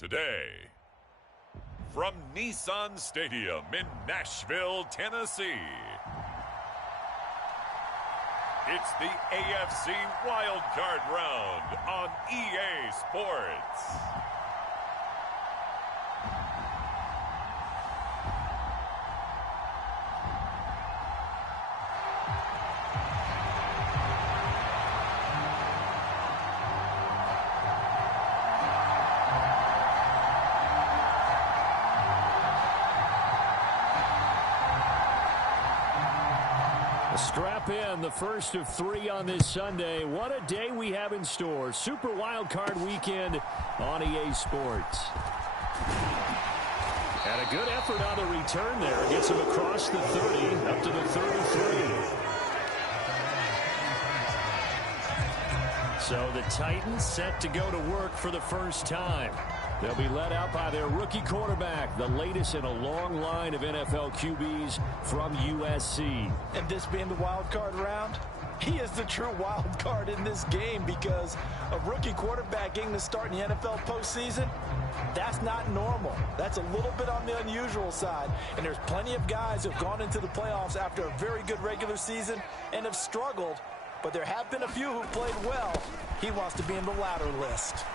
today. From Nissan Stadium in Nashville, Tennessee, it's the AFC Wild Card Round on EA Sports. Strap in, the first of 3 on this Sunday. What a day we have in store. Super Wildcard Weekend on EA Sports. And a good effort on the return there. Gets him across the 30, up to the 33. So the Titans set to go to work for the first time. They'll be led out by their rookie quarterback, the latest in a long line of NFL QBs from USC. And this being the wild card round, he is the true wild card in this game because a rookie quarterback getting to start in the NFL postseason, that's not normal. That's a little bit on the unusual side. And there's plenty of guys who have gone into the playoffs after a very good regular season and have struggled. But there have been a few who played well. He wants to be in the latter list.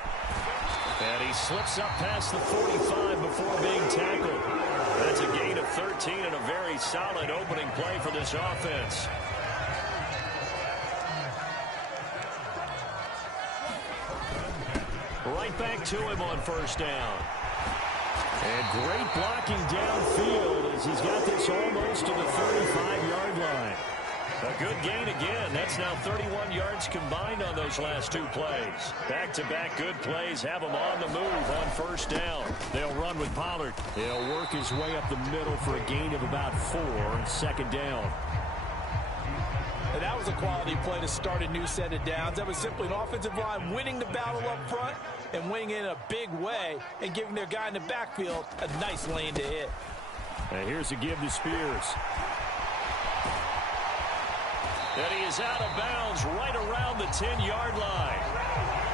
And he slips up past the 45 before being tackled. That's a gain of 13 and a very solid opening play for this offense. Right back to him on first down. And great blocking downfield as he's got this almost to the 35-yard line. A good gain again. That's now 31 yards combined on those last 2 plays. Back-to-back good plays have him on the move on first down. They'll run with Pollard. He'll work his way up the middle for a gain of about 4 on second down. And that was a quality play to start a new set of downs. That was simply an offensive line winning the battle up front and winning it in a big way and giving their guy in the backfield a nice lane to hit. And here's a give to Spears. And he is out of bounds right around the 10-yard line.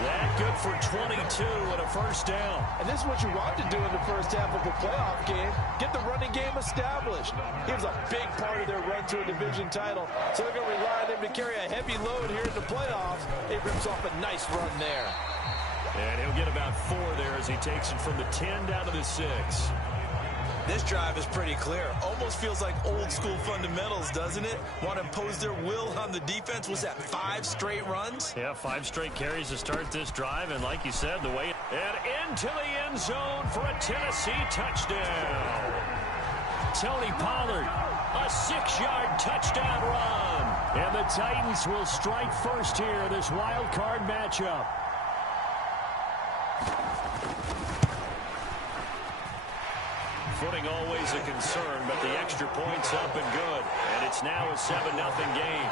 That good for 22 and a first down. And this is what you want to do in the first half of a playoff game. Get the running game established. He was a big part of their run to a division title. So they're going to rely on him to carry a heavy load here in the playoffs. He rips off a nice run there. And he'll get about 4 there as he takes it from the 10 down to the 6. This drive is pretty clear. Almost feels like old school fundamentals, doesn't it? Want to impose their will on the defense. Was that 5 straight runs? Yeah, 5 straight carries to start this drive. And like you said, the way... And into the end zone for a Tennessee touchdown. Tony Pollard, a 6-yard touchdown run. And the Titans will strike first here, this wild card matchup. Footing always a concern, but the extra point's up and good. And it's now a 7-0 game.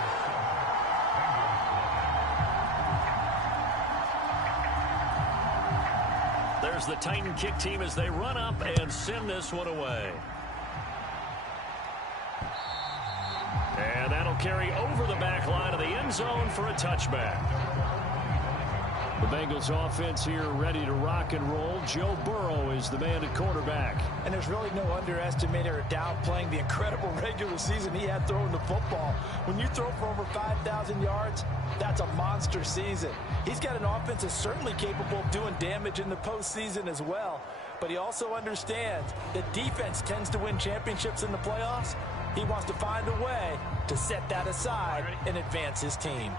There's the Titan kick team as they run up and send this one away. And that'll carry over the back line of the end zone for a touchback. The Bengals offense here ready to rock and roll. Joe Burrow is the man at quarterback. And there's really no underestimating or downplaying the incredible regular season he had throwing the football. When you throw for over 5,000 yards, that's a monster season. He's got an offense that's certainly capable of doing damage in the postseason as well. But he also understands that defense tends to win championships in the playoffs. He wants to find a way to set that aside and advance his team.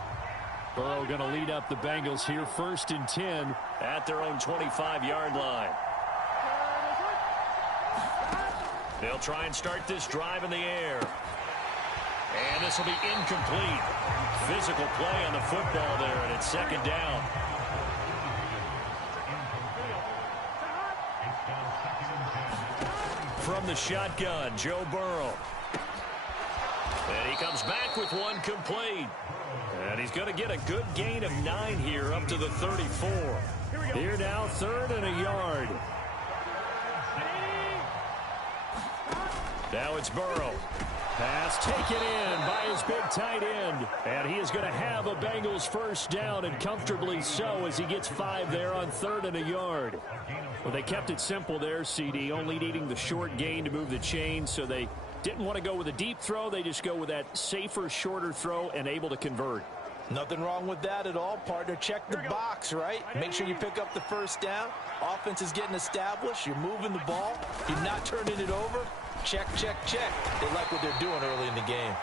Burrow going to lead up the Bengals here, 1st and 10 at their own 25-yard line. They'll try and start this drive in the air. And this will be incomplete. Physical play on the football there, and it's 2nd down. From the shotgun, Joe Burrow. And he comes back with one complete. And he's going to get a good gain of 9 here up to the 34. Here now, 3rd and a yard. Now it's Burrow. Pass taken in by his big tight end. And he is going to have a Bengals first down, and comfortably so, as he gets 5 there on 3rd and a yard. Well, they kept it simple there, CD, only needing the short gain to move the chain, so they didn't want to go with a deep throw. They just go with that safer, shorter throw and able to convert. Nothing wrong with that at all, partner. Check the box, right? Make sure you pick up the first down. Offense is getting established. You're moving the ball. You're not turning it over. Check, check, check. They like what they're doing early in the game.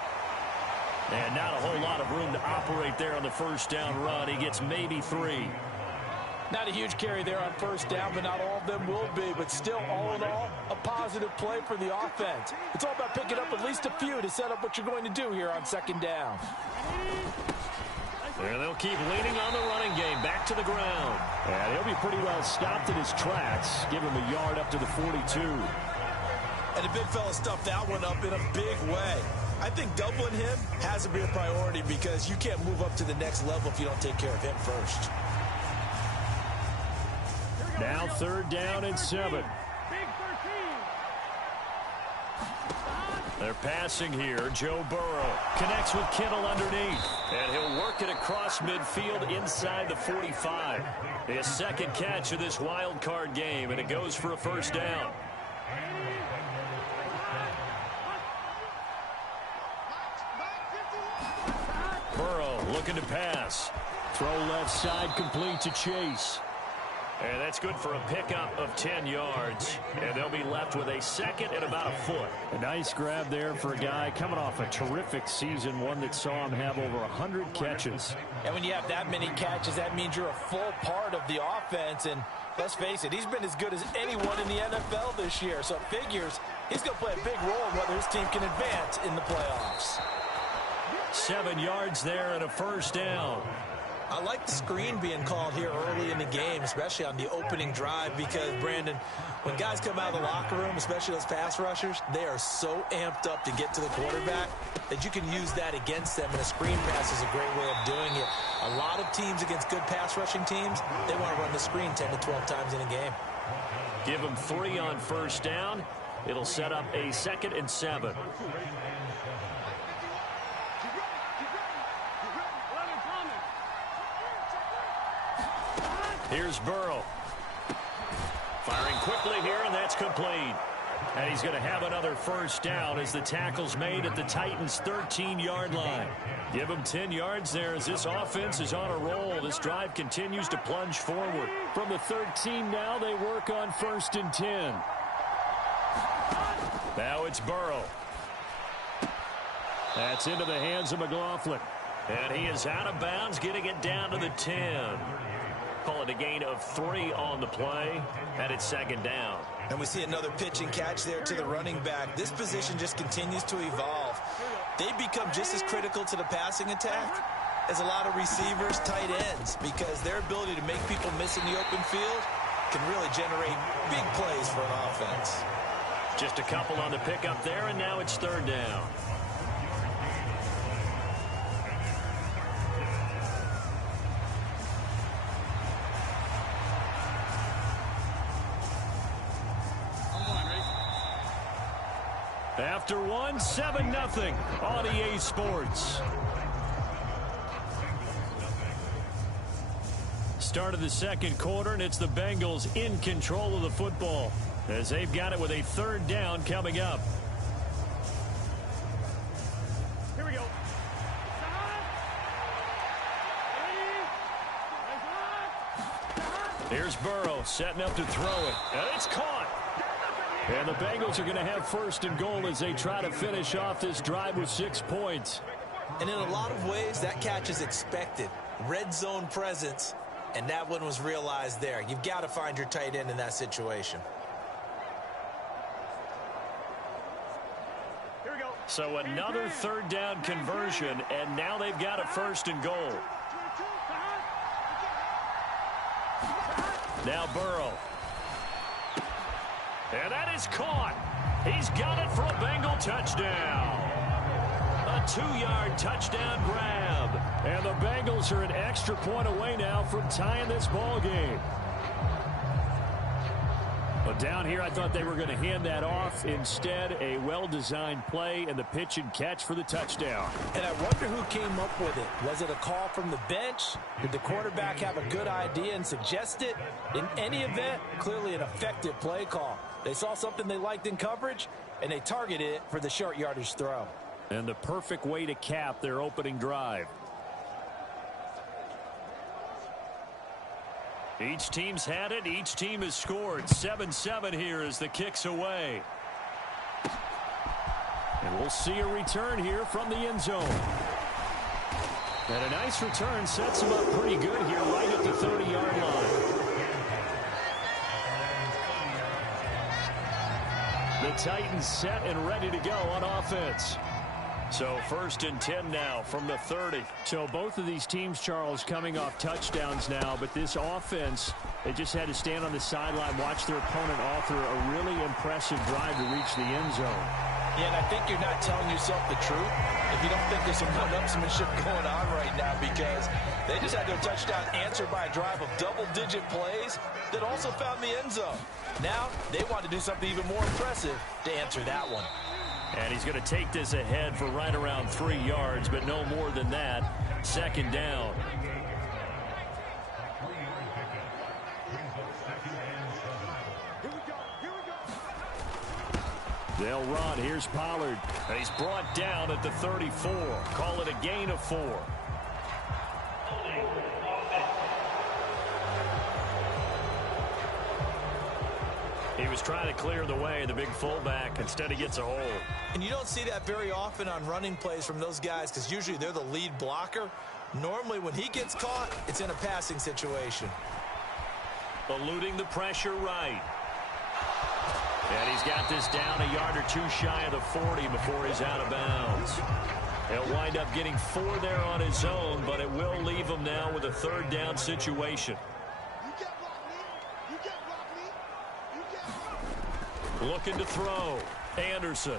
And not a whole lot of room to operate there on the first down run. He gets maybe 3. Not a huge carry there on first down, but not all of them will be. But still, all in all, a positive play for the offense. It's all about picking up at least a few to set up what you're going to do here on 2nd down. And they'll keep leaning on the running game. Back to the ground. And he'll be pretty well stopped in his tracks. Give him a yard up to the 42. And the big fella stuffed that one up in a big way. I think doubling him has to be a priority because you can't move up to the next level if you don't take care of him first. Now 3rd down and 7. They're passing here. Joe Burrow connects with Kittle underneath. And he'll work it across midfield inside the 45. His 2nd catch of this wild card game, and it goes for a first down. Burrow looking to pass. Throw left side complete to Chase. And that's good for a pickup of 10 yards. And they'll be left with a 2nd and about a foot. A nice grab there for a guy coming off a terrific season, one that saw him have over 100 catches. And when you have that many catches, that means you're a full part of the offense. And let's face it, he's been as good as anyone in the NFL this year. So it figures he's going to play a big role in whether his team can advance in the playoffs. 7 yards there and a first down. I like the screen being called here early in the game, especially on the opening drive, because, Brandon, when guys come out of the locker room, especially those pass rushers, they are so amped up to get to the quarterback that you can use that against them, and a screen pass is a great way of doing it. A lot of teams against good pass rushing teams, they want to run the screen 10 to 12 times in a game. Give them 3 on first down. It'll set up a 2nd and 7. Here's Burrow. Firing quickly here, and that's complete. And he's going to have another first down as the tackle's made at the Titans' 13-yard line. Give him 10 yards there as this offense is on a roll. This drive continues to plunge forward. From the 13 now, they work on 1st and 10. Now it's Burrow. That's into the hands of McLaughlin. And he is out of bounds, getting it down to the 10. Call it a gain of 3 on the play, and it's 2nd down. And we see another pitch and catch there to the running back. This position just continues to evolve. They become just as critical to the passing attack as a lot of receivers, tight ends, because their ability to make people miss in the open field can really generate big plays for an offense. Just a couple on the pickup there, and now it's 3rd down. After 1, 7-0 on EA Sports. Start of the 2nd quarter, and it's the Bengals in control of the football as they've got it with a 3rd down coming up. Here we go. Here's Burrow setting up to throw it, and it's caught. And the Bengals are going to have 1st and goal as they try to finish off this drive with 6 points. And in a lot of ways, that catch is expected. Red zone presence, and that one was realized there. You've got to find your tight end in that situation. Here we go. So another 3rd down conversion, and now they've got a 1st and goal. Now Burrow. And that is caught. He's got it for a Bengal touchdown. A 2-yard touchdown grab. And the Bengals are an extra point away now from tying this ball game. A down here, I thought they were going to hand that off. Instead, a well-designed play and the pitch and catch for the touchdown. And I wonder who came up with it. Was it a call from the bench? Did the quarterback have a good idea and suggest it? In any event, clearly an effective play call. They saw something they liked in coverage, and they targeted it for the short yardage throw. And the perfect way to cap their opening drive. Each team's had it. Each team has scored. 7-7 here as the kick's away. And we'll see a return here from the end zone. And a nice return sets them up pretty good here right at the 30-yard line. The Titans set and ready to go on offense. So 1st and 10 now from the 30. So both of these teams, Charles, coming off touchdowns now, but this offense, they just had to stand on the sideline, watch their opponent author a really impressive drive to reach the end zone. Yeah, and I think you're not telling yourself the truth if you don't think there's some one-upsmanship going on right now, because they just had their touchdown answered by a drive of double-digit plays that also found the end zone. Now they want to do something even more impressive to answer that one. And he's going to take this ahead for right around 3 yards, but no more than that. 2nd down. They'll run. Here's Pollard. And he's brought down at the 34. Call it a gain of 4. He was trying to clear the way, the big fullback. Instead, he gets a hole. And you don't see that very often on running plays from those guys, because usually they're the lead blocker. Normally, when he gets caught, it's in a passing situation. Eluding the pressure right. And he's got this down a yard or two shy of the 40 before he's out of bounds. He'll wind up getting 4 there on his own, but it will leave him now with a 3rd down situation. Looking to throw. Anderson.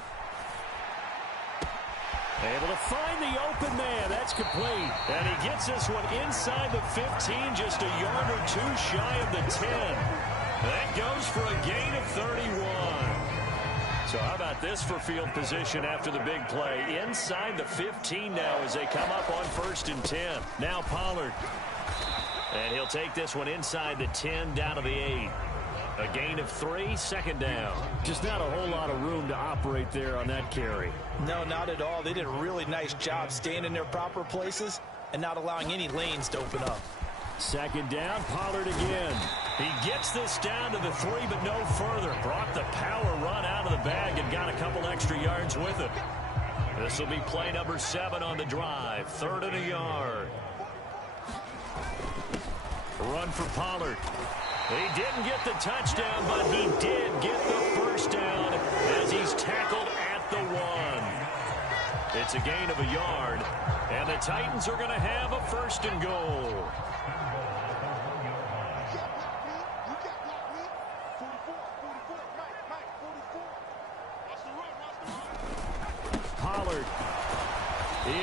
Able to find the open man. That's complete. And he gets this one inside the 15, just a yard or two shy of the 10. That goes for a gain of 31. So how about this for field position after the big play? Inside the 15 now as they come up on 1st and 10. Now Pollard. And he'll take this one inside the 10 down to the 8. A gain of 3, 2nd down. Just not a whole lot of room to operate there on that carry. No, not at all. They did a really nice job staying in their proper places and not allowing any lanes to open up. 2nd down, Pollard again. He gets this down to the 3, but no further. Brought the power run out of the bag and got a couple extra yards with it. This will be play number 7 on the drive. 3rd and a yard. Run for Pollard. He didn't get the touchdown, but he did get the 1st down as he's tackled at the 1. It's a gain of a yard, and the Titans are going to have a 1st and goal. Pollard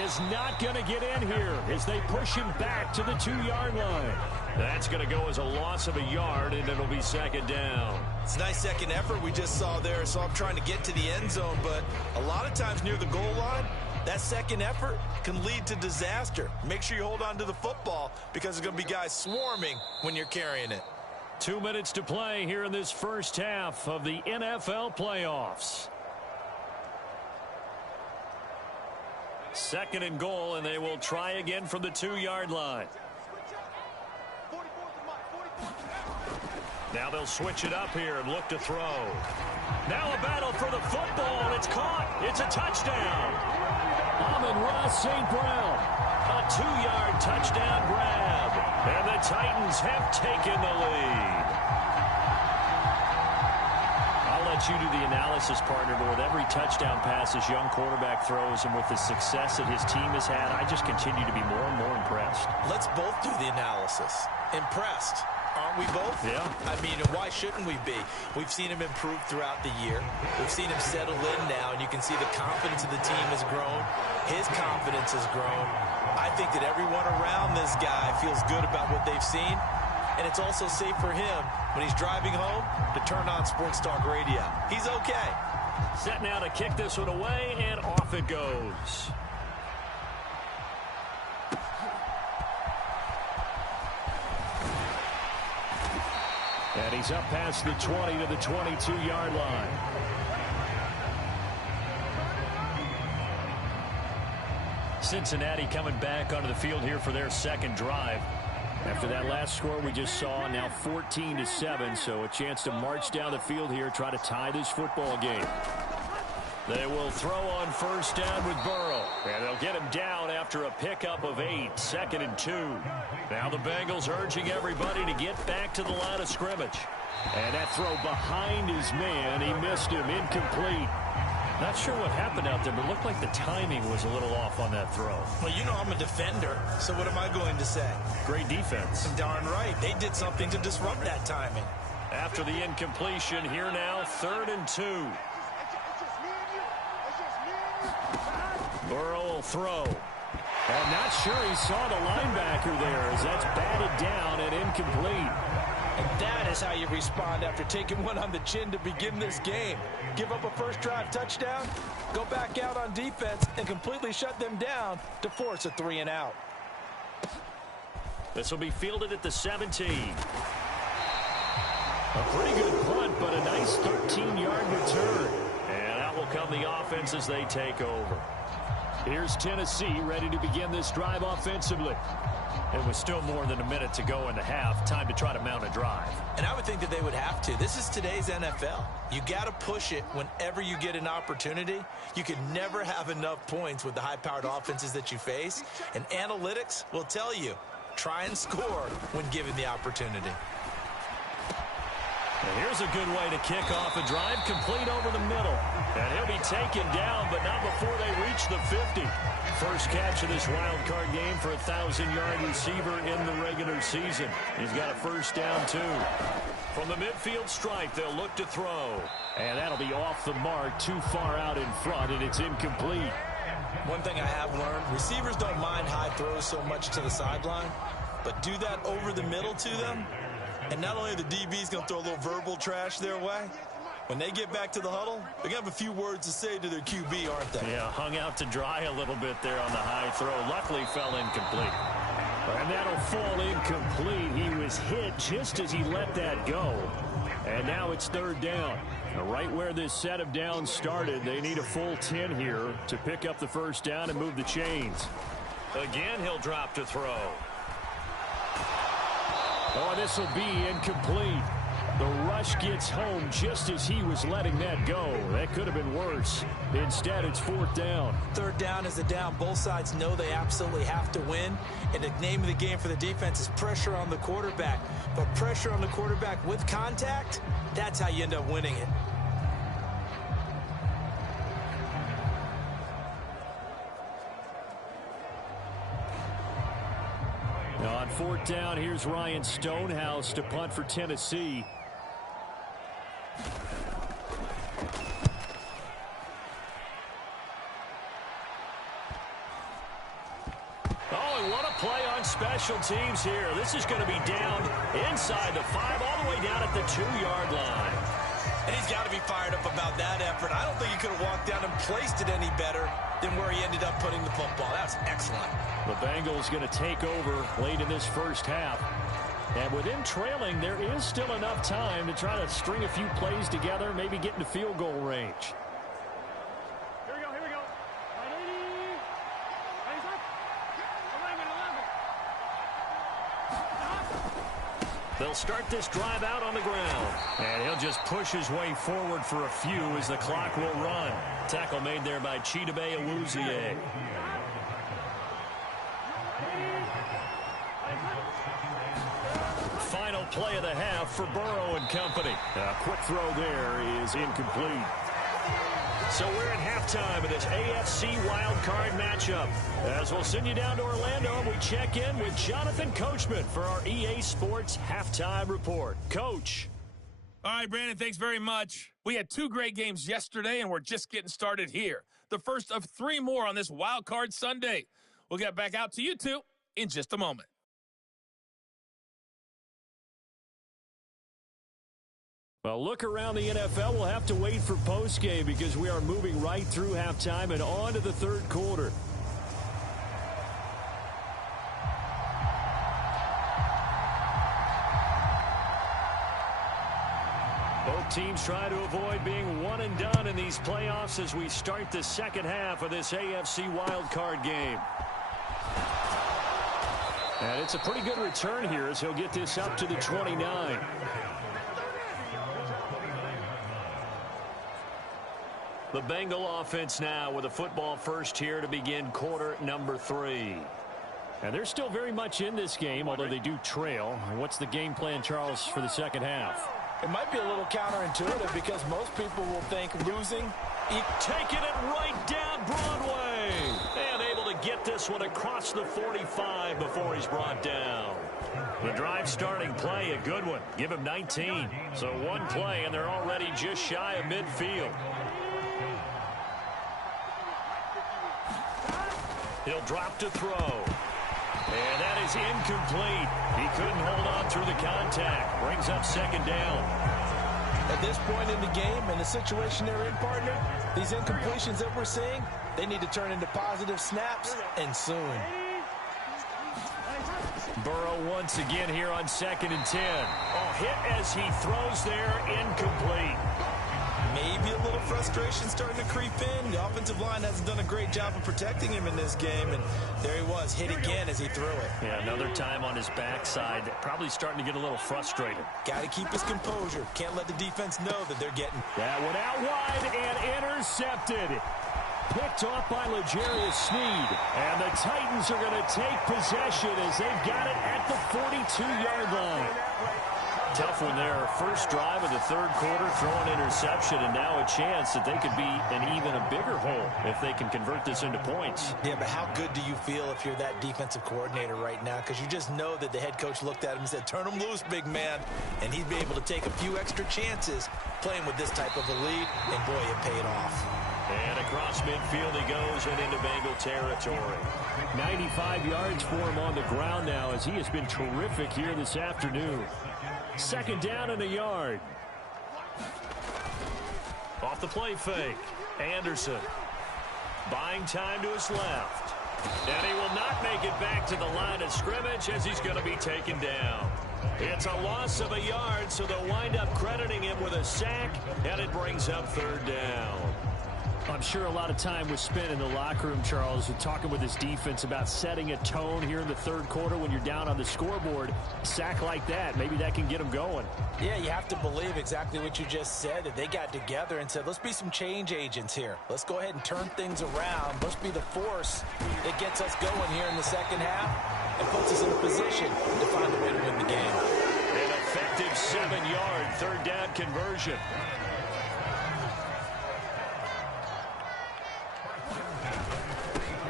is not going to get in here as they push him back to the 2-yard line. That's going to go as a loss of a yard, and it'll be 2nd down. It's a nice second effort we just saw there, so I'm trying to get to the end zone, but a lot of times near the goal line, that second effort can lead to disaster. Make sure you hold on to the football because there's going to be guys swarming when you're carrying it. 2 minutes to play here in this first half of the NFL playoffs. 2nd and goal, and they will try again from the 2-yard line. Now they'll switch it up here and look to throw. Now a battle for the football. It's caught. It's a touchdown. Amon-Ra St. Brown. A 2-yard touchdown grab. And the Titans have taken the lead. I'll let you do the analysis, partner, but with every touchdown pass this young quarterback throws and with the success that his team has had, I just continue to be more and more impressed. Let's both do the analysis. Impressed. Aren't we both? Yeah. I mean, why shouldn't we be? We've seen him improve throughout the year. We've seen him settle in now, and you can see the confidence of the team has grown. His confidence has grown. I think that everyone around this guy feels good about what they've seen. and it's also safe for him when he's driving home to turn on Sports Talk Radio. He's okay. Set now to kick this one away, and off it goes. And he's up past the 20 to the 22-yard line. Cincinnati coming back onto the field here for their second drive. After that last score we just saw, now 14-7, so a chance to march down the field here, try to tie this football game. They will throw on first down with Burrow, and they'll get him down after a pickup of 8, 2nd and 2. Now the Bengals urging everybody to get back to the line of scrimmage. And that throw behind his man, he missed him, incomplete. Not sure what happened out there, but it looked like the timing was a little off on that throw. Well, you know I'm a defender, so what am I going to say? Great defense. Darn right. They did something to disrupt that timing. After the incompletion, here now, 3rd and 2. Burrow will throw. And not sure he saw the linebacker there as that's batted down and incomplete. And that is how you respond after taking one on the chin to begin this game. Give up a first drive touchdown, go back out on defense, and completely shut them down to force a 3 and out. This will be fielded at the 17. A pretty good punt, but a nice 13-yard return. And out will come the offense as they take over. Here's Tennessee ready to begin this drive offensively. It was still more than a minute to go in the half. Time to try to mount a drive. And I would think that they would have to. This is today's NFL. You got to push it whenever you get an opportunity. You can never have enough points with the high-powered offenses that you face. And analytics will tell you, try and score when given the opportunity. And here's a good way to kick off a drive, complete over the middle. And he'll be taken down, but not before they reach the 50. First catch of this wild card game for a 1,000-yard receiver in the regular season. He's got a first down, too. From the midfield stripe, they'll look to throw. And that'll be off the mark, too far out in front, and it's incomplete. One thing I have learned, receivers don't mind high throws so much to the sideline, but do that over the middle to them, and not only are the DBs going to throw a little verbal trash their way, when they get back to the huddle, they're going to have a few words to say to their QB, aren't they? Yeah, hung out to dry a little bit there on the high throw. Luckily, fell incomplete. And that'll fall incomplete. He was hit just as he let that go. And now it's 3rd down. Right where this set of downs started, they need a full 10 here to pick up the first down and move the chains. Again, he'll drop to throw. Oh, this will be incomplete. The rush gets home just as he was letting that go. That could have been worse. Instead, it's 4th down. 3rd down is a down. Both sides know they absolutely have to win. And the name of the game for the defense is pressure on the quarterback. But pressure on the quarterback with contact, that's how you end up winning it. Now on 4th down, here's Ryan Stonehouse to punt for Tennessee. Oh, and what a play on special teams here. This is going to be down inside the 5, all the way down at the 2-yard line. And he's got to be fired up about that effort. I don't think he could have walked down and placed it any better than where he ended up putting the football. That's excellent. The Bengals going to take over late in this first half. And with him trailing, there is still enough time to try to string a few plays together, maybe get into field goal range. Here we go, here we go. They'll start this drive out on the ground. And he'll just push his way forward for a few as the clock will run. Tackle made there by Chidobe Awuzie. Final play of the half for Burrow and company. A quick throw there is incomplete. So we're at halftime of this AFC wildcard matchup. As we'll send you down to Orlando, we check in with Jonathan Coachman for our EA Sports Halftime Report. Coach. All right, Brandon, thanks very much. We had 2 great games yesterday, and we're just getting started here. The first of 3 more on this wildcard Sunday. We'll get back out to you two in just a moment. Well, look around the NFL. We'll have to wait for postgame because we are moving right through halftime and on to the third quarter. Both teams try to avoid being one and done in these playoffs as we start the second half of this AFC wildcard game. And it's a pretty good return here as he'll get this up to the 29. The Bengal offense now with a football first here to begin quarter number 3. And they're still very much in this game, although they do trail. What's the game plan, Charles, for the second half? It might be a little counterintuitive because most people will think losing. Taking it right down Broadway. And able to get this one across the 45 before he's brought down. The drive starting play, a good one. Give him 19. So one play, and they're already just shy of midfield. He'll drop to throw. And that is incomplete. He couldn't hold on through the contact. Brings up second down. At this point in the game, and the situation they're in, partner, these incompletions that we're seeing, they need to turn into positive snaps, and soon. Burrow once again here on 2nd and 10. Oh, hit as he throws there, incomplete. Maybe a little frustration starting to creep in. The offensive line hasn't done a great job of protecting him in this game, and there he was, hit again as he threw it. Yeah, another time on his backside, probably starting to get a little frustrated. Got to keep his composure. Can't let the defense know that they're getting. That one out wide and intercepted. Picked off by L'Jarius Sneed. And the Titans are going to take possession as they've got it at the 42-yard line. Tough one there. First drive of the third quarter, throwing interception, and now a chance that they could be in even a bigger hole if they can convert this into points. Yeah, but how good do you feel if you're that defensive coordinator right now? Because you just know that the head coach looked at him and said, turn him loose, big man. And he'd be able to take a few extra chances playing with this type of a lead, and boy, it paid off. And across midfield he goes and into Bengal territory. 95 yards for him on the ground now as he has been terrific here this afternoon. Second down and a yard. Off the play fake. Anderson buying time to his left. And he will not make it back to the line of scrimmage as he's going to be taken down. It's a loss of a yard, so they'll wind up crediting him with a sack, and it brings up third down. I'm sure a lot of time was spent in the locker room, Charles, talking with his defense about setting a tone here in the third quarter when you're down on the scoreboard. A sack like that, maybe that can get them going. Yeah, you have to believe exactly what you just said, that they got together and said, let's be some change agents here. Let's go ahead and turn things around. Let's be the force that gets us going here in the second half and puts us in a position to find a way to win the game. An effective 7-yard third down conversion.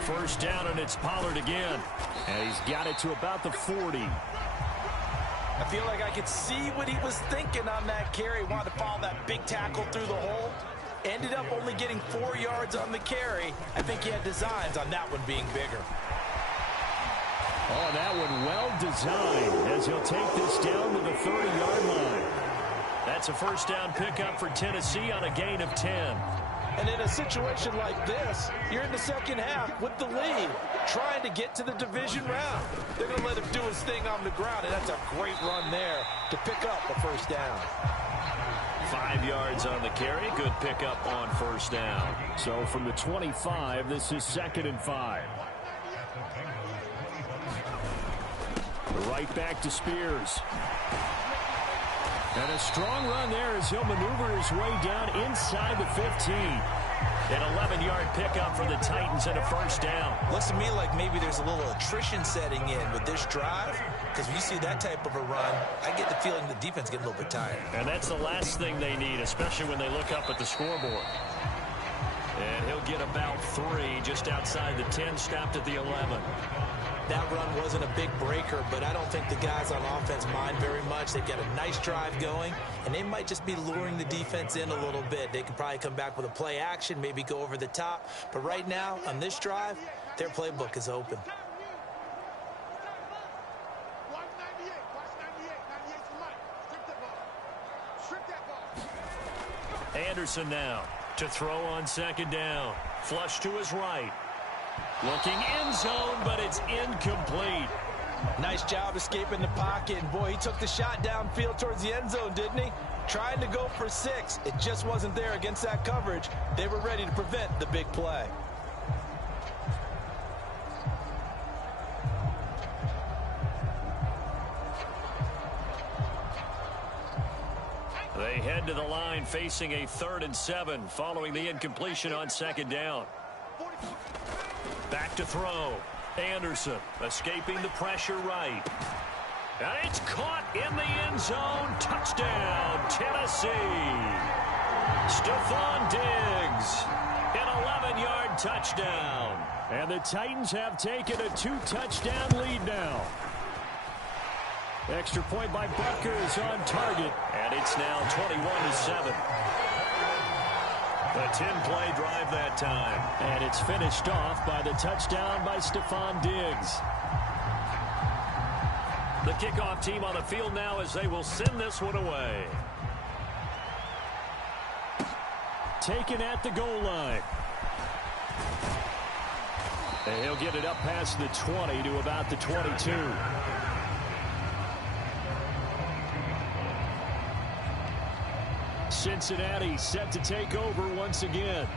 First down, and it's Pollard again. And he's got it to about the 40. I feel like I could see what he was thinking on that carry. Wanted to follow that big tackle through the hole. Ended up only getting 4 yards on the carry. I think he had designs on that one being bigger. Oh, that one well designed as he'll take this down to the 30-yard line. That's a first down pickup for Tennessee on a gain of 10. And in a situation like this, you're in the second half with the lead, trying to get to the division round. They're going to let him do his thing on the ground, and that's a great run there to pick up the first down. 5 yards on the carry. Good pickup on first down. So from the 25, this is 2nd and 5. Right back to Spears. And a strong run there as he'll maneuver his way down inside the 15. An 11-yard pickup for the Titans and a first down. Looks to me like maybe there's a little attrition setting in with this drive, because when you see that type of a run, I get the feeling the defense getting a little bit tired. And that's the last thing they need, especially when they look up at the scoreboard. And he'll get about 3 just outside the 10, stopped at the 11. That run wasn't a big breaker, but I don't think the guys on offense mind very much. They've got a nice drive going, and they might just be luring the defense in a little bit. They can probably come back with a play action, maybe go over the top. But right now, on this drive, their playbook is open. Anderson now to throw on second down. Flush to his right. Looking end zone, but it's incomplete. Nice job escaping the pocket. And boy, he took the shot downfield towards the end zone, didn't he? Trying to go for 6. It just wasn't there against that coverage. They were ready to prevent the big play. They head to the line facing a 3rd and 7 following the incompletion on second down. Back to throw. Anderson escaping the pressure right. And it's caught in the end zone. Touchdown, Tennessee. Stephon Diggs, an 11-yard touchdown. And the Titans have taken a 2-touchdown lead now. Extra point by Butker is on target. And it's now 21-7. A 10-play drive that time. And it's finished off by the touchdown by Stephon Diggs. The kickoff team on the field now as they will send this one away. Taken at the goal line. And he'll get it up past the 20 to about the 22. Cincinnati set to take over once again.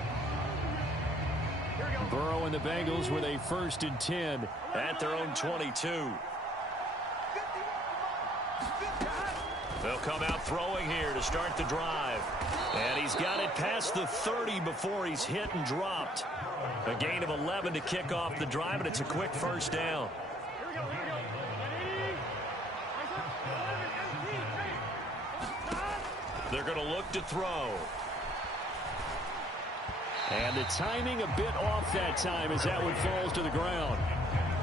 Burrow and the Bengals with a 1st and 10 at their own 22. They'll come out throwing here to start the drive. And he's got it past the 30 before he's hit and dropped. A gain of 11 to kick off the drive, and it's a quick 1st down. They're going to look to throw. And the timing a bit off that time as that one falls to the ground.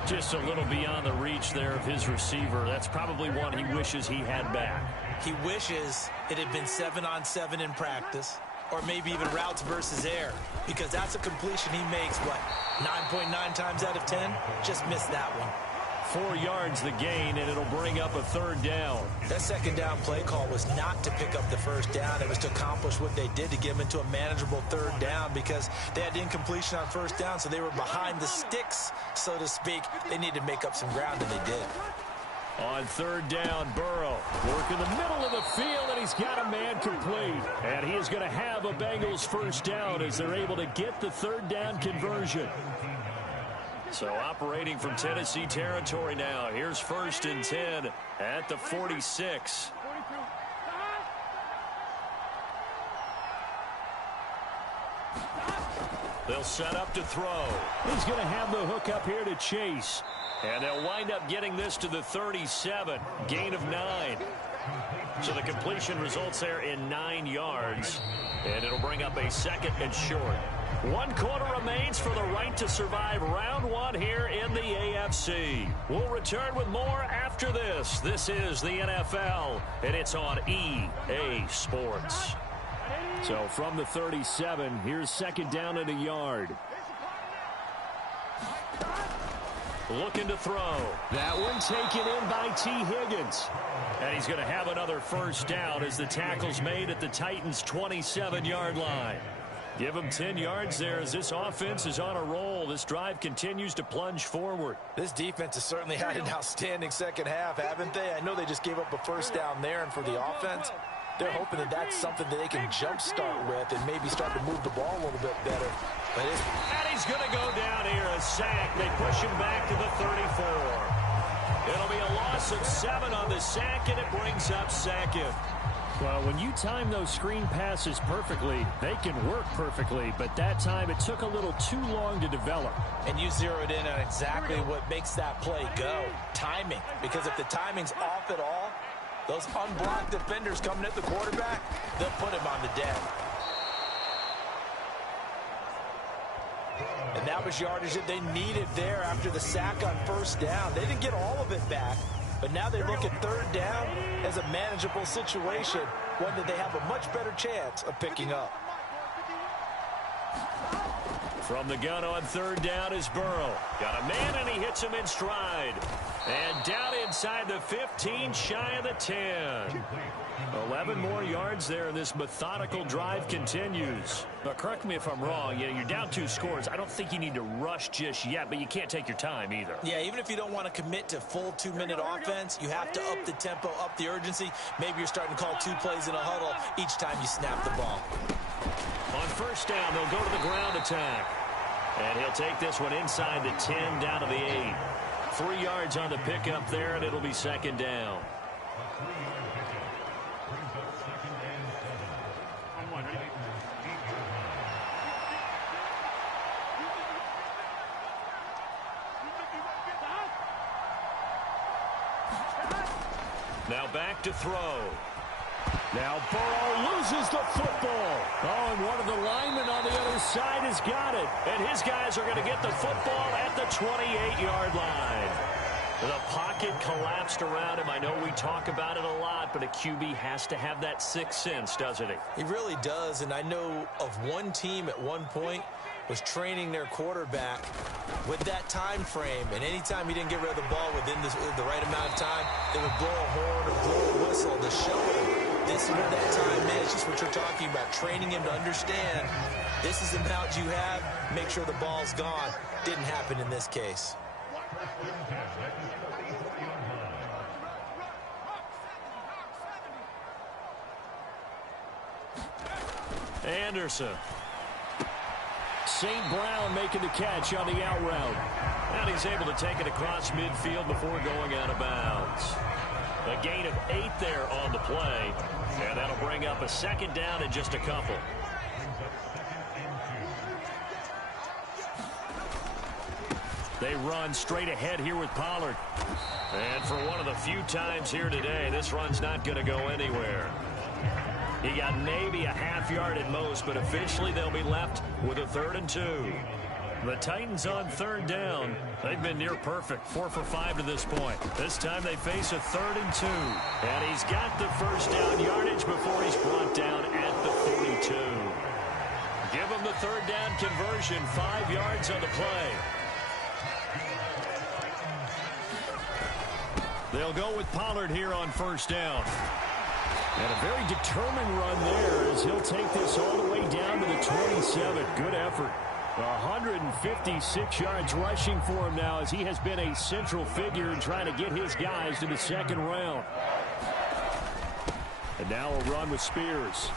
Just a little beyond the reach there of his receiver. That's probably one he wishes he had back. He wishes it had been 7-on-7 in practice, or maybe even routes versus air, because that's a completion he makes, what, 9.9 times out of 10? Just missed that one. 4 yards the gain, and it'll bring up a 3rd down. That second down play call was not to pick up the 1st down. It was to accomplish what they did to get them into a manageable 3rd down, because they had incompletion on 1st down, so they were behind the sticks, so to speak. They needed to make up some ground, and they did. On 3rd down, Burrow working the middle of the field, and he's got a man complete. And he is going to have a Bengals 1st down as they're able to get the 3rd down conversion. So operating from Tennessee territory now. Here's 1st and 10 at the 46. They'll set up to throw. He's going to have the hook up here to Chase. And they'll wind up getting this to the 37. Gain of 9. So the completion results there in 9 yards. And it'll bring up a 2nd and short. 1 quarter remains for the right to survive round 1 here in the AFC. We'll return with more after this. This is the NFL, and it's on EA Sports. So from the 37, here's 2nd down and a yard. Looking to throw. That one taken in by T. Higgins. And he's going to have another 1st down as the tackle's made at the Titans' 27-yard line. Give him 10 yards there as this offense is on a roll. This drive continues to plunge forward. This defense has certainly had an outstanding second half, haven't they? I know they just gave up a 1st down there, and for the offense, they're hoping that that's something that they can jumpstart with and maybe start to move the ball a little bit better. But and he's going to go down here, a sack. They push him back to the 34. It'll be a loss of 7 on the sack, and it brings up 2nd. Well, when you time those screen passes perfectly, they can work perfectly, but that time it took a little too long to develop. And you zeroed in on exactly what makes that play go, timing. Because if the timing's off at all, those unblocked defenders coming at the quarterback, they'll put him on the deck. And that was yardage that they needed there after the sack on 1st down. They didn't get all of it back. But now they look at 3rd down as a manageable situation, one that they have a much better chance of picking up. From the gun on third down is Burrow. Got a man, and he hits him in stride. And down inside the 15, shy of the 10. 11 more yards there, and this methodical drive continues. Now, correct me if I'm wrong. You're down 2 scores. I don't think you need to rush just yet, but you can't take your time either. Yeah, even if you don't want to commit to full 2-minute offense, you have to up the tempo, up the urgency. Maybe you're starting to call 2 plays in a huddle each time you snap the ball. On first down, they'll go to the ground attack. And he'll take this one inside the 10 down to the 8. 3 yards on the pickup there, and it'll be second down. Now back to throw. Now Burrow loses the football. Oh, and one of the linemen on the other side has got it. And his guys are going to get the football at the 28-yard line. The pocket collapsed around him. I know we talk about it a lot, but a QB has to have that sixth sense, doesn't he? He really does, and I know of one team at one point was training their quarterback with that time frame, and anytime he didn't get rid of the ball within the right amount of time, they would blow a horn or blow a whistle to show him this is what that time is. Just what you're talking about, training him to understand this is the amount you have, make sure the ball's gone. Didn't happen in this case. Anderson. St. Brown making the catch on the out route. And he's able to take it across midfield before going out of bounds. A gain of 8 there on the play. And that'll bring up a second down in just a couple. They run straight ahead here with Pollard. And for one of the few times here today, this run's not going to go anywhere. He got maybe a half yard at most, but officially they'll be left with a 3rd and 2. The Titans on third down. They've been near perfect, 4 for 5 to this point. This time they face a 3rd and 2. And he's got the first down yardage before he's brought down at the 42. Give him the 3rd down conversion, 5 yards on the play. They'll go with Pollard here on first down. And a very determined run there as he'll take this all the way down to the 27. Good effort. 156 yards rushing for him now as he has been a central figure in trying to get his guys to the second round. And now a run with Spears.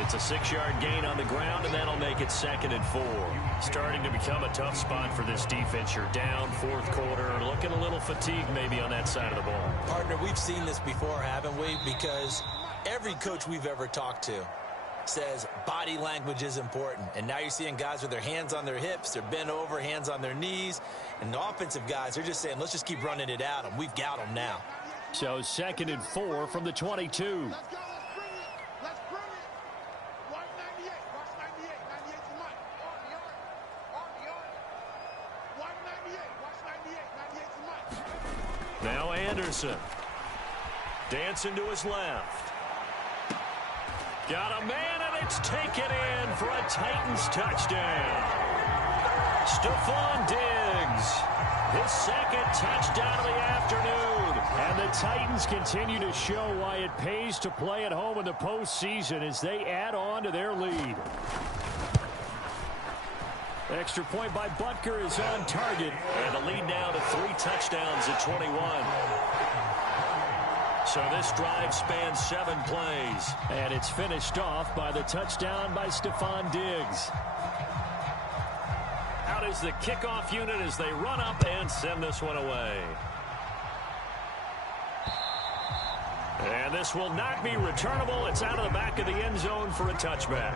It's a 6-yard gain on the ground, and that'll make it 2nd and 4. Starting to become a tough spot for this defense. You're down 4th quarter, looking a little fatigued maybe on that side of the ball. Partner, we've seen this before, haven't we? Because every coach we've ever talked to says body language is important. And now you're seeing guys with their hands on their hips, they're bent over, hands on their knees. And the offensive guys, they're just saying, let's just keep running it at them. We've got them now. So 2nd and 4 from the 22. Now Anderson. Dancing to his left. Got a man, and it's taken in for a Titans touchdown. Stephon Diggs. His 2nd touchdown of the afternoon. And the Titans continue to show why it pays to play at home in the postseason as they add on to their lead. Extra point by Butker is on target. And the lead now to 3 touchdowns at 21. So this drive spans 7 plays. And it's finished off by the touchdown by Stephon Diggs. Out is the kickoff unit as they run up and send this one away. And this will not be returnable. It's out of the back of the end zone for a touchback.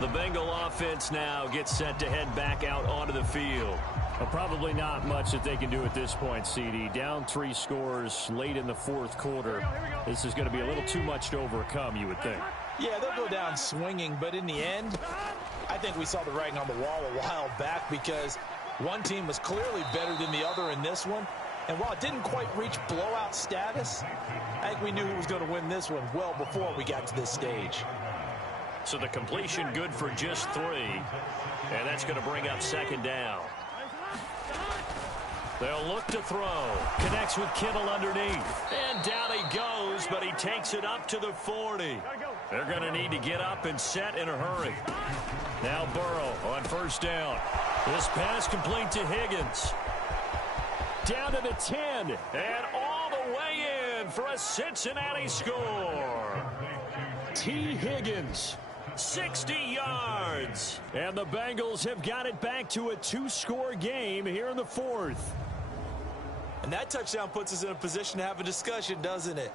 The Bengal offense now gets set to head back out onto the field. Well, probably not much that they can do at this point, CD. Down 3 scores late in the 4th quarter. This is going to be a little too much to overcome, you would think. Yeah, they'll go down swinging, but in the end, I think we saw the writing on the wall a while back because one team was clearly better than the other in this one. And while it didn't quite reach blowout status, I think we knew who was going to win this one well before we got to this stage. So the completion good for just 3. And that's going to bring up second down. They'll look to throw. Connects with Kittle underneath. And down he goes, but he takes it up to the 40. They're going to need to get up and set in a hurry. Now Burrow on first down. This pass complete to Higgins. Down to the 10. And all the way in for a Cincinnati score. T. Higgins. 60 yards. And the Bengals have got it back to a 2-score game here in the 4th. And that touchdown puts us in a position to have a discussion, doesn't it?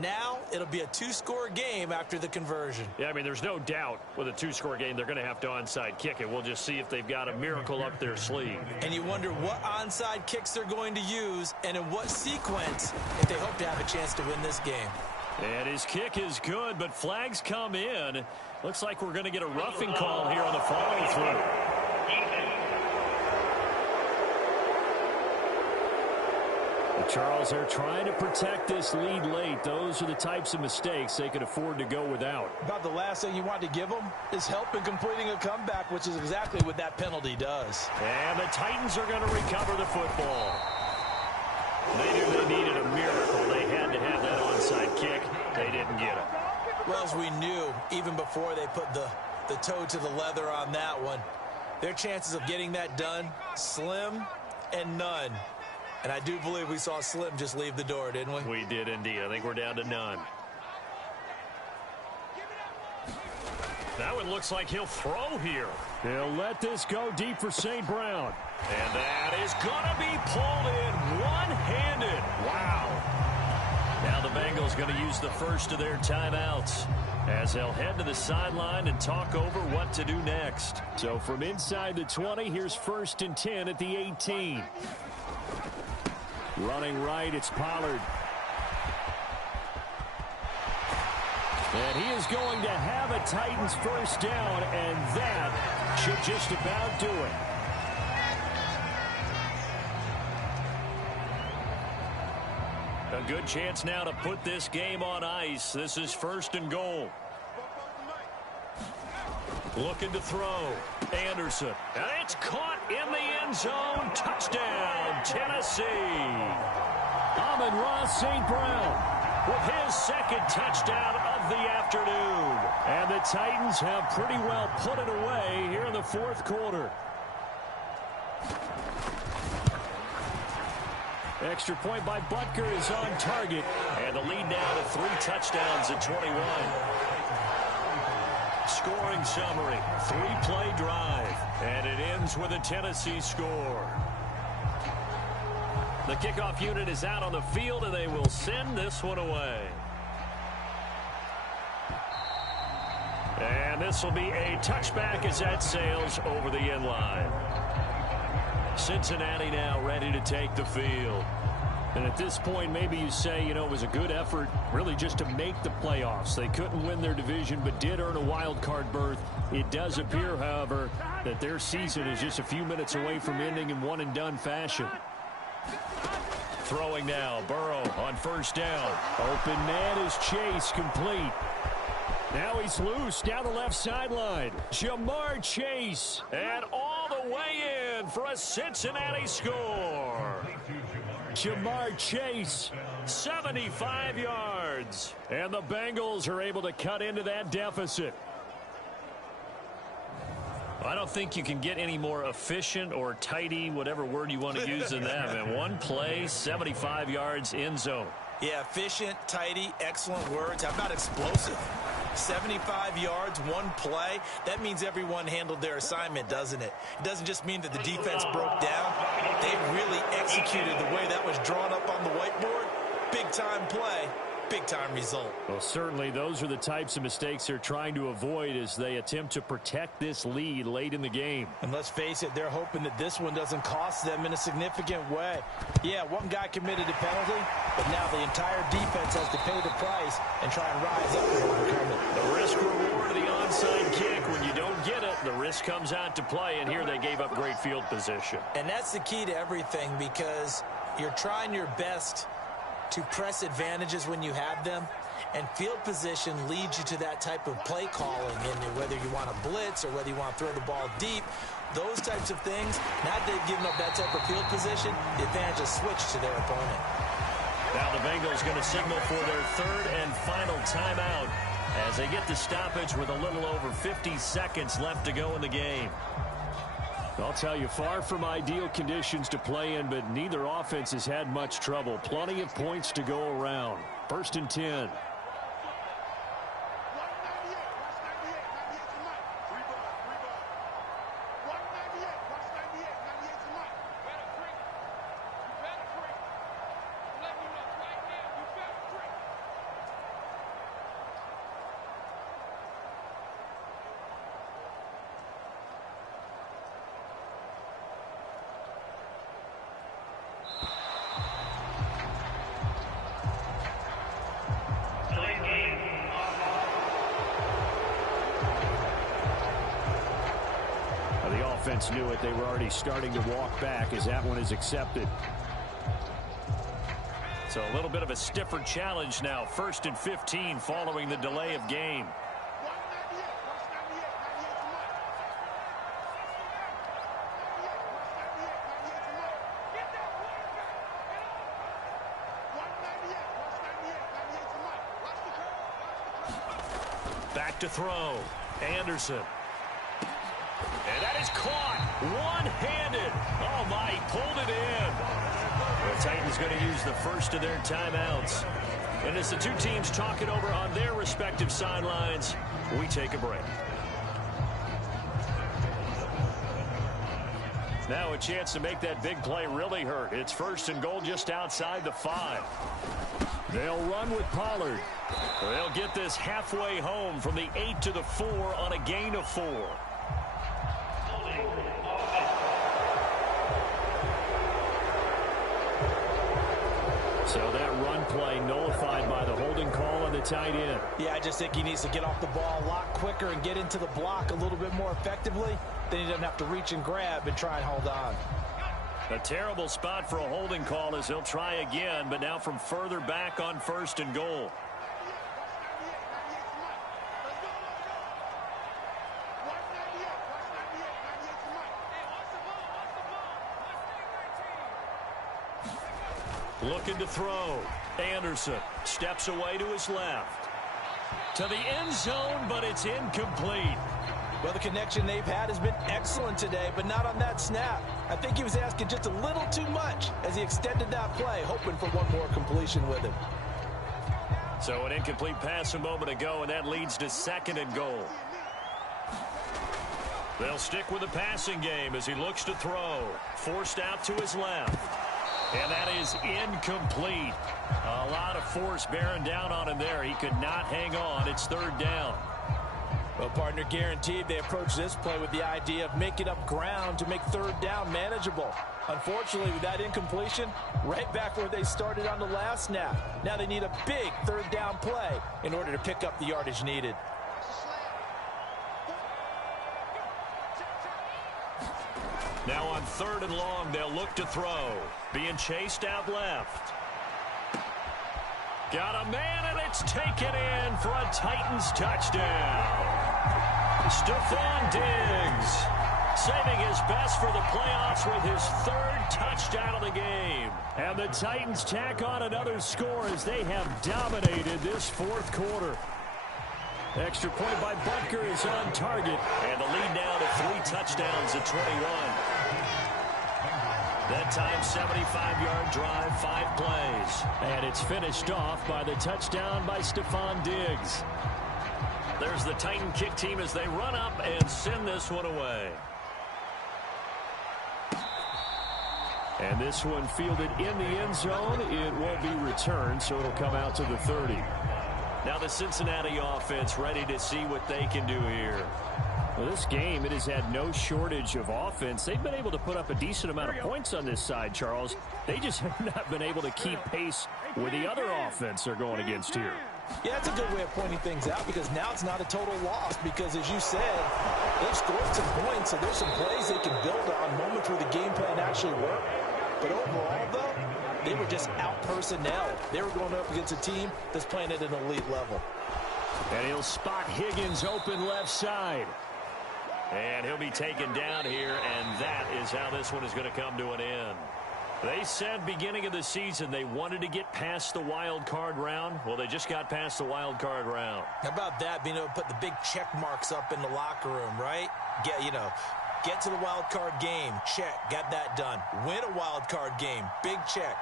Now it'll be a 2-score game after the conversion. Yeah, I mean, there's no doubt with a 2-score game, they're going to have to onside kick it. We'll just see if they've got a miracle up their sleeve. And you wonder what onside kicks they're going to use and in what sequence if they hope to have a chance to win this game. And his kick is good, but flags come in. Looks like we're going to get a roughing call here on the follow-through. Charles, they're trying to protect this lead late. Those are the types of mistakes they could afford to go without. About the last thing you want to give them is help in completing a comeback, which is exactly what that penalty does. And the Titans are going to recover the football. They knew they needed a miracle. They had to have that onside kick. They didn't get it. Well, as we knew, even before they put the toe to the leather on that one, their chances of getting that done, slim and none. And I do believe we saw Slim just leave the door, didn't we? We did indeed. I think we're down to none. That one looks like he'll throw here. He'll let this go deep for St. Brown. And that is going to be pulled in one-handed. Wow. Now the Bengals going to use the first of their timeouts as they'll head to the sideline and talk over what to do next. So from inside the 20, here's 1st and 10 at the 18. Running right, it's Pollard. And he is going to have a Titans first down, and that should just about do it. A good chance now to put this game on ice. This is 1st and goal. Looking to throw. Anderson. And it's caught in the end zone. Touchdown, Tennessee. Amon-Ra St. Brown with his 2nd touchdown of the afternoon. And the Titans have pretty well put it away here in the 4th quarter. Extra point by Butker is on target. And the lead now to 3 touchdowns at 21. Scoring summary, 3-play drive, and it ends with a Tennessee score. The kickoff unit is out on the field, and they will send this one away. And this will be a touchback as that sails over the end line. Cincinnati now ready to take the field. And at this point, maybe you say, it was a good effort really just to make the playoffs. They couldn't win their division, but did earn a wild card berth. It does appear, however, that their season is just a few minutes away from ending in one-and-done fashion. Throwing now, Burrow on first down. Open man is Chase, complete. Now he's loose down the left sideline. Jamar Chase. And all the way in for a Cincinnati score. Jamar Chase. 75 yards. And the Bengals are able to cut into that deficit. I don't think you can get any more efficient or tidy, whatever word you want to use in that. Man, one play, 75 yards, end zone. Yeah, efficient, tidy, excellent words. How about explosive? 75 yards, one play. That means everyone handled their assignment, doesn't it? It doesn't just mean that the defense broke down. They really executed the way that was drawn up on the whiteboard. Big-time play, big-time result. Well, certainly those are the types of mistakes they're trying to avoid as they attempt to protect this lead late in the game. And let's face it, they're hoping that this one doesn't cost them in a significant way. Yeah, one guy committed a penalty, but now the entire defense has to pay the price and try and rise up and overcome it. The risk reward of the onside kick. When you don't get it, the risk comes out to play, and here they gave up great field position. And that's the key to everything, because you're trying your best to press advantages when you have them, and field position leads you to that type of play calling, and whether you want to blitz or whether you want to throw the ball deep, those types of things, now that they've given up that type of field position, the advantage is switched to their opponent. Now the Bengals going to signal for their third and final timeout as they get the stoppage with a little over 50 seconds left to go in the game. I'll tell you, far from ideal conditions to play in, but neither offense has had much trouble. Plenty of points to go around. 1st and 10. Offense knew it. They were already starting to walk back as that one is accepted. So a little bit of a stiffer challenge now. 1st and 15 following the delay of game. Back to throw. Anderson. And that is caught one-handed. Oh, my, he pulled it in. The Titans going to use the first of their timeouts. And as the two teams talk it over on their respective sidelines, we take a break. Now a chance to make that big play really hurt. It's 1st and goal just outside the 5. They'll run with Pollard. They'll get this halfway home from the 8 to the 4 on a gain of 4. So that run play nullified by the holding call on the tight end. Yeah, I just think he needs to get off the ball a lot quicker and get into the block a little bit more effectively. Then he doesn't have to reach and grab and try and hold on. A terrible spot for a holding call as he'll try again, but now from further back on 1st and goal. Looking to throw. Anderson steps away to his left. To the end zone, but it's incomplete. Well, the connection they've had has been excellent today, but not on that snap. I think he was asking just a little too much as he extended that play, hoping for one more completion with him. So an incomplete pass a moment ago, and that leads to 2nd and goal. They'll stick with the passing game as he looks to throw. Forced out to his left. And that is incomplete. A lot of force bearing down on him there. He could not hang on. It's 3rd down. Well, partner, guaranteed they approach this play with the idea of making up ground to make 3rd down manageable. Unfortunately, with that incompletion, right back where they started on the last snap. Now they need a big 3rd down play in order to pick up the yardage needed. Now on 3rd and long, they'll look to throw. Being chased out left. Got a man, and it's taken in for a Titans touchdown. Stephon Diggs saving his best for the playoffs with his 3rd touchdown of the game. And the Titans tack on another score as they have dominated this 4th quarter. Extra point by Butker is on target. And the lead now to 3 touchdowns at 21. That time, 75-yard drive, 5 plays. And it's finished off by the touchdown by Stephon Diggs. There's the Titan kick team as they run up and send this one away. And this one fielded in the end zone. It will be returned, so it'll come out to the 30. Now the Cincinnati offense ready to see what they can do here. Well, this game, it has had no shortage of offense. They've been able to put up a decent amount of points on this side, Charles. They just have not been able to keep pace with the other offense they're going against here. Yeah, that's a good way of pointing things out because now it's not a total loss because, as you said, they've scored some points, so there's some plays they can build on, moments where the game plan actually worked. But overall, though, They were just out-personnel. They were going up against a team that's playing at an elite level. And he'll spot Higgins open left side. And he'll be taken down here, and that is how this one is going to come to an end. They said beginning of the season they wanted to get past the wild card round. Well, they just got past the wild card round. How about that, being able to put the big check marks up in the locker room, right? Get to the wild card game, check, got that done. Win a wild card game, big check.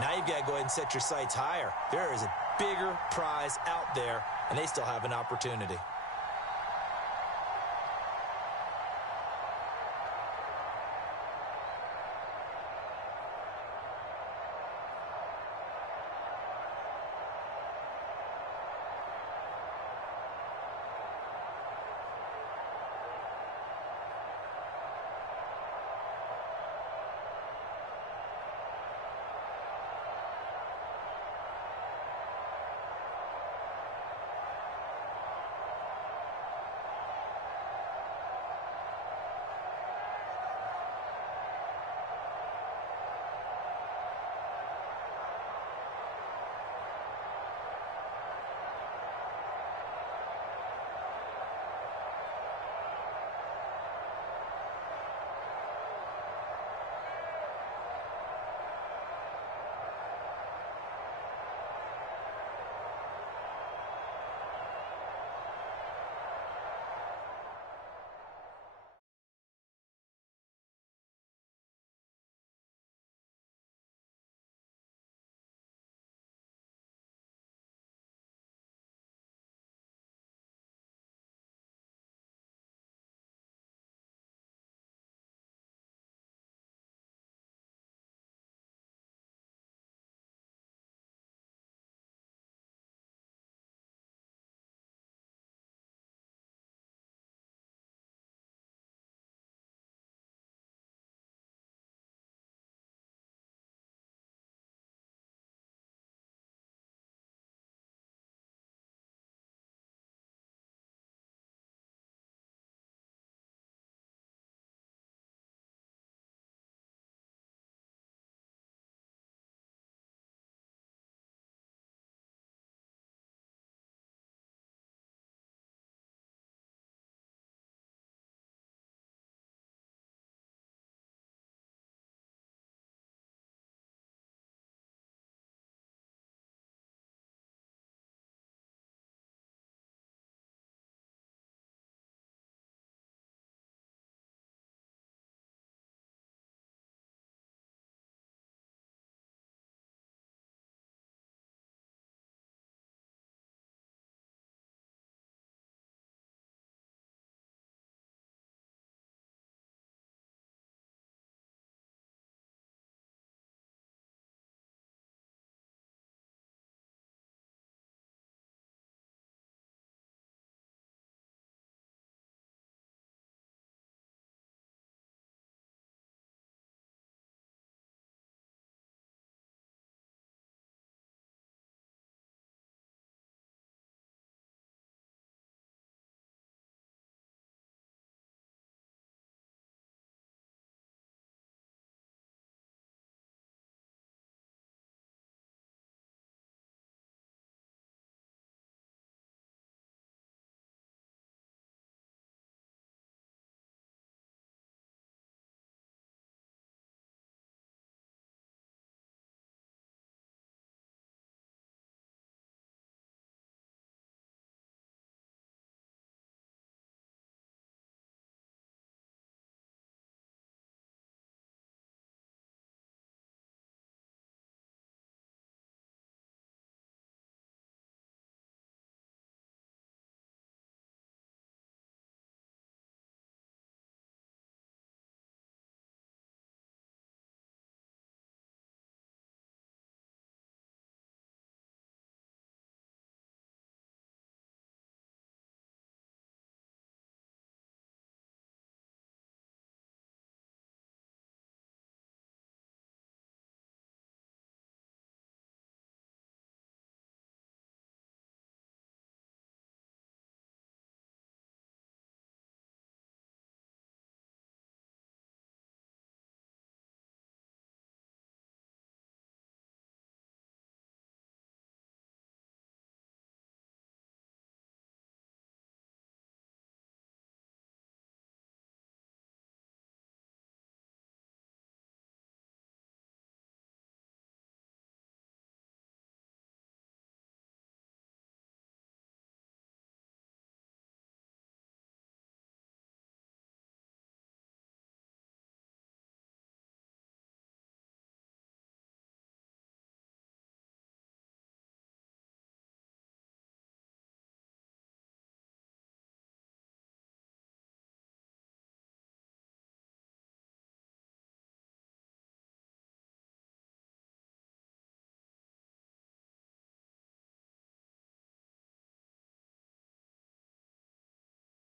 Now you've got to go ahead and set your sights higher. There is a bigger prize out there, and they still have an opportunity.